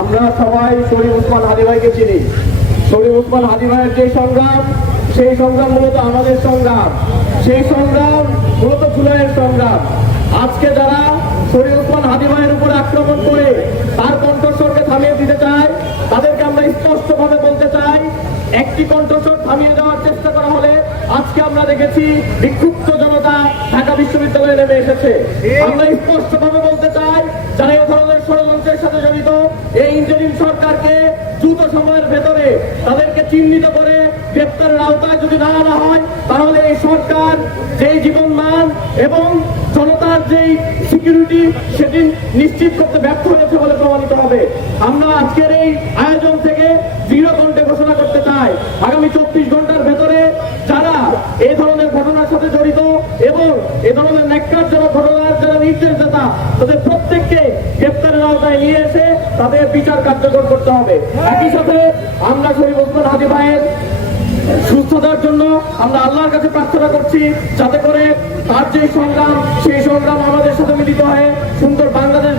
আমরা সবাই শরীফ ওসমান হাদী ভাইকে চিনি। শরীফ ওসমান হাদী ভাইয়ের যে সংগ্রাম, সেই সংগ্রাম মূলত আমাদের সংগ্রাম, সেই সংগ্রাম মূলত জুলাইয়ের সংগ্রাম। আজকে যারা শরীফ ওসমান হাদী ভাইয়ের উপরে আক্রমণ করে তার কণ্ঠস্বরকে থামিয়ে দিতে চায়, তাদেরকে আমরা স্পষ্টভাবে বলতে চাই, একটি কণ্ঠস্বর থামিয়ে দেওয়ার চেষ্টা করা হলে আজকে আমরা দেখেছি বিক্ষুব্ধ জনতা ঢাকা বিশ্ববিদ্যালয়ে নেমে এসেছে। আমরা স্পষ্টভাবে বলতে চাই, যারা এই ধরনের ষড়যন্ত্রের সাথে জড়িত, এই ইন্টারিম সরকারকে দ্রুত সময়ের ভেতরে তাদেরকে চিহ্নিত করে গ্রেপ্তারের আওতায় যদি না আনা হয়, তাহলে এই সরকার যেই জীবন মান এবং জনতার যেই সিকিউরিটি সেটি নিশ্চিত করতে ব্যর্থ হয়েছে বলে প্রমাণিত হবে। আমরা আজকের এই আয়োজন থেকে দৃঢ় কণ্ঠে ঘোষণা করতে চাই, আগামী 24 ঘন্টার ভেতরে যারা এই ধরনের ঘটনার সাথে জড়িত এবং এ ধরনের ন্যাক্কারজনক ঘটনার যারা নির্দেশদাতা, তাদের প্রত্যেককে গ্রেপ্তারের আওতায় নিয়ে এসে তাদের বিচার কার্যকর করতে হবে। একই সাথে আমরা শরীফ ওসমান হাদী ভাইয়ের সুস্থতার জন্য আমরা আল্লাহর কাছে প্রার্থনা করছি, যাতে করে তার যে সংগ্রাম, সেই সংগ্রাম আমাদের সাথে মিলিত হয়ে সুন্দর বাংলাদেশ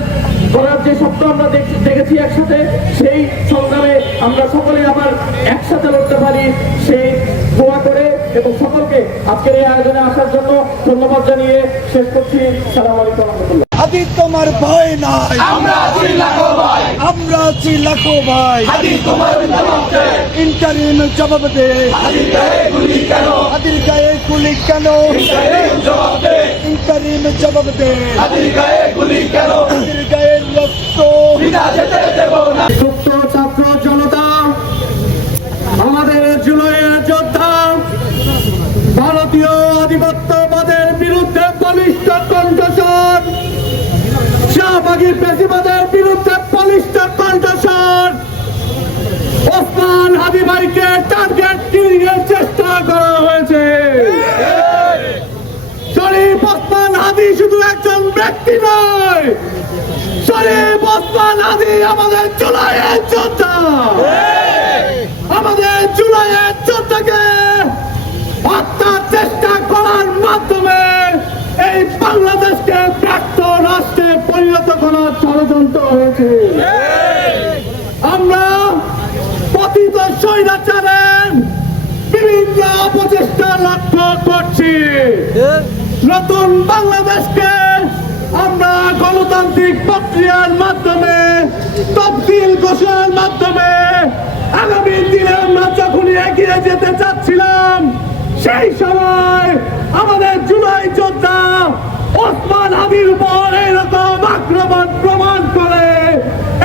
গড়ার যে স্বপ্ন আমরা দেখেছি একসাথে, সেই সংগ্রামে আমরা সকলে আবার একসাথে লড়তে পারি, সেই দোয়া করে এবং সকলকে আজকের এই আয়োজনে আসার জন্য ধন্যবাদ জানিয়ে শেষ করছি। আসসালামু আলাইকুম ওয়া রাহমাতুল্লাহ। হাদী তোমার ভয় নাই, আমরা আছি লাখো ভাই, আমরা আছি লাখো ভাই। হাদী তোমার জবাব দে, ইন্টারিম জবাব দে, হাদীর গায়ে গুলি কেন, হাদীর গায়ে গুলি কেন, ইন্টারিম জবাব দে, ইন্টারিম জবাব দে, হাদীর গায়ে গুলি কেন, হাদীর গায়ে রক্ত বিনা যেতে দেব না। সুপ্ত ছাত্র জনতা, আমাদের জুলাইয়ের যোদ্ধা, ভারতীয় আধিপত্যবাদের বিরুদ্ধে বলিষ্ঠ কণ্ঠস্বর, শাহবাগী ফ্যাসিবাদের বিরুদ্ধে বলিষ্ঠ কণ্ঠস্বর, ওসমান হাদী ভাইকে টার্গেট কিলিং এর চেষ্টা করা হয়েছে। শরীফ ওসমান হাদী শুধু একজন ব্যক্তি নয়, শরীফ ওসমান হাদী আমাদের জুলাইয়ের যোদ্ধা। আমাদের জুলাইয়ের যোদ্ধাকে হত্যার চেষ্টা করার মাধ্যমে এই বাংলাদেশকে ব্যর্থ রাষ্ট্রে পরিণত করার ষড়যন্ত্র হয়েছে। আমরা পতিত স্বৈরাচারের বিভিন্ন অপচেষ্টা লক্ষ্য করছি। নতুন বাংলাদেশকে আমরা গণতান্ত্রিক প্রক্রিয়ার মাধ্যমে, তফসিল ঘোষণার মাধ্যমে আগামী দিনে আমরা যখনই এগিয়ে যেতে চাচ্ছিলাম, সেই সময় আমাদের জুলাই যোদ্ধা ওসমান হাদীর উপর এইরকম আক্রমণ প্রমাণ করে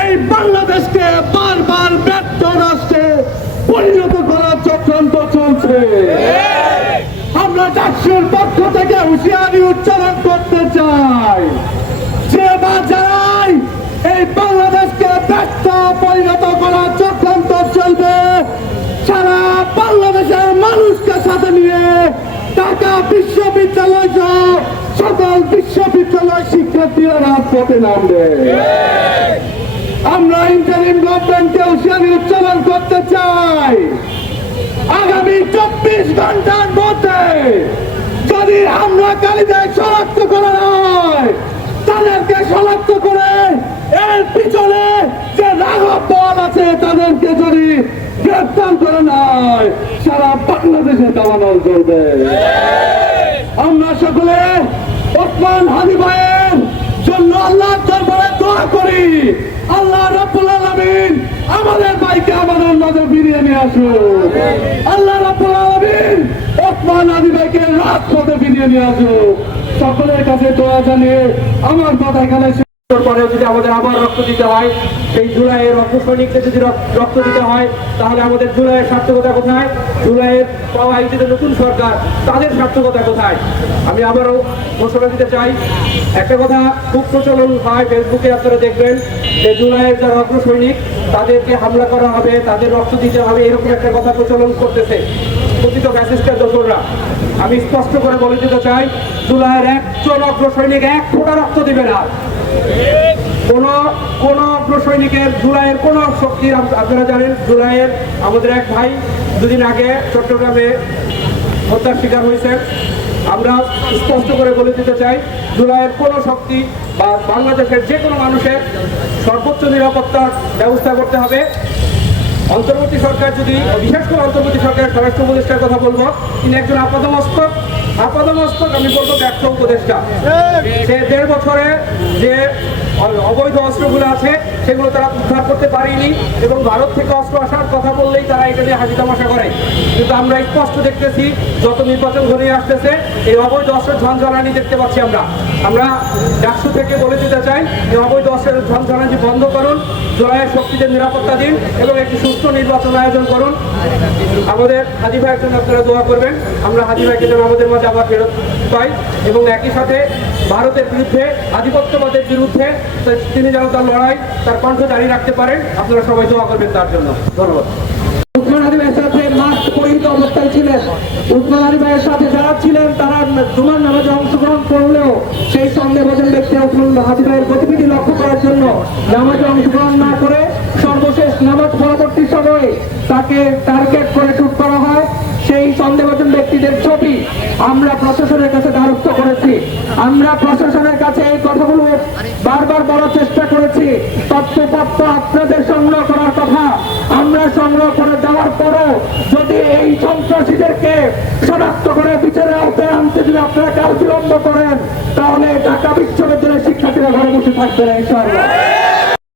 এই বাংলাদেশকে বারবার ব্যর্থ রাষ্ট্রে পরিণত করার চক্রান্ত চলছে। আমরা ডাকসুর পক্ষ থেকে হুঁশিয়ারি উচ্চারণ করতে চাই, যে বা যারাই এই বাংলাদেশকে ব্যর্থ পরিণত করার চক্রান্ত চলবে, সারা বাংলাদেশের মানুষকে সাথে নিয়ে ঢাকা বিশ্ববিদ্যালয় সহ সকল বিশ্ববিদ্যালয় শিক্ষার্থীরা রাজপথে নামবে। আমরা ইন্টারিম গভর্নমেন্টকে হুঁশিয়ারি উচ্চারণ করতে চাই, আগামী 24 ঘন্টার মধ্যে যদি হামলাকারীদের শনাক্ত করা হয়, তাদেরকে শনাক্ত করে এর পিছনে যে রাঘব দল আছে তাদেরকে যদি গ্রেফতার করে নেয়, সারা বাংলাদেশে দাবানল চলবে। আমরা সকলে ওসমান হাদী ভাইয়ের জন্য আল্লাহর দরবারে দোয়া করি, আল্লাহ রাব্বুল আলামিন আমাদের ভাইকে আমাদের মাঝে ফিরিয়ে নিয়ে আসুন। আল্লাহ রাব্বুল আলামিন ওসমান হাদী ভাইকে রাজপথে ফিরিয়ে নিয়ে আসুন। সকলের কাছে দোয়া জানিয়ে আমার কথা এখানে পরে যদি আমাদের আবার রক্ত দিতে হয়, সেই জুলাইয়ের রক্ত সৈনিককে যদি রক্ত দিতে হয়, তাহলে আমাদের জুলাইয়ের সার্থকতা কোথায়? জুলাইয়ের পাওয়া আয়োজিত নতুন সরকার, তাদের সার্থকতা কোথায়? আমি আবারও ঘোষণা দিতে চাই, একটা কথা খুব প্রচলন হয় ফেসবুকে, আপনারা দেখবেন যে জুলাইয়ের যারা রক্ত সৈনিক তাদেরকে হামলা করা হবে, তাদের রক্ত দিতে হবে, এরকম একটা কথা প্রচলন করতেছে কথিত ফ্যাসিস্টের দোসররা। আমি স্পষ্ট করে বলে দিতে চাই, জুলাইয়ের একজন অগ্র সৈনিক এক ফোঁটা রক্ত দিবে না। কোন অগ্র সৈনিকের জুলাইয়ের কোন শক্তি, আপনারা জানেন জুলাইয়ের আমাদের এক ভাই দুদিন আগে চট্টগ্রামে হত্যার শিকার হয়েছেন। আমরা স্পষ্ট করে বলে দিতে চাই, জুলাইয়ের কোন শক্তি বা বাংলাদেশের যে কোনো মানুষের সর্বোচ্চ নিরাপত্তার ব্যবস্থা করতে হবে। অন্তর্বর্তী সরকার যদি, বিশেষ করে অন্তর্বর্তী সরকারের স্বরাষ্ট্র উপদেষ্টার কথা বলবো, তিনি একজন আপাদমস্তক, আমি বলবো ব্যর্থ উপদেষ্টা। সে 1.5 বছরে যে অবৈধ অস্ত্রগুলো আছে সেগুলো তারা উদ্ধার করতে পারেনি, এবং ভারত থেকে অস্ত্র আসার কথা বললেই তারা এটা নিয়ে হাসি তামাশা করে। কিন্তু আমরা স্পষ্ট দেখতেছি, যত নির্বাচন ঘনিয়ে আসতেছে এই অবৈধ অস্ত্রের ঝনঝনানি দেখতে পাচ্ছি। আমরা ডাকসু থেকে বলে দিতে চাই, এই অবৈধ অস্ত্রের ঝনঝনানি বন্ধ করুন, জুলাইয়ের শক্তিদের নিরাপত্তা দিন এবং একটি সুষ্ঠু নির্বাচন আয়োজন করুন। আমাদের হাজি ভাইয়ের জন্য আপনারা দোয়া করবেন, আমরা হাজি ভাইকে যেন আমাদের মাঝে আবার ফেরত পাই, এবং একই সাথে ভারতের বিরুদ্ধে, আধিপত্যবাদের বিরুদ্ধে তিনি যেন তার লড়াই, তার কণ্ঠ জারি রাখতে পারেন। আপনারা সবাই দোয়া করবেন তার জন্য। ধন্যবাদ। উসমান হাদি ভাইয়ের সাথে মাস্ক পরিহিত অবস্থায় ছিলেন। উসমান হাদি ভাইয়ের সাথে যারা ছিলেন তারা জুমার নামাজে অংশগ্রহণ করলেও সেই সন্দেহভাজন ব্যক্তি উসমান হাদি ভাইয়ের গতিবিধি লক্ষ্য করার জন্য নামাজে অংশগ্রহণ না করে সর্বশেষ নামাজ পরবর্তী সময়ে তাকে টার্গেট করে শুট করা হয়। সেই সন্দেহভাজন ব্যক্তিদের ছবি আমরা প্রশাসনের কাছে দ্বারস্থ করেছি। আমরা প্রশাসনের কাছে এই কথাগুলো বারবার বলার চেষ্টা করেছি। তথ্যপত্র আপনাদের সংগ্রহ করার কথা, আমরা সংগ্রহ করে দেওয়ার পরও যদি এই সন্ত্রাসীদেরকে শনাক্ত করে বিচারের আওতায় আনতে যদি আপনারা কাল বিলম্ব করেন, তাহলে ঢাকা বিশ্ববিদ্যালয়ের শিক্ষার্থীরা ঘরে বসে থাকবে না ইনশাআল্লাহ।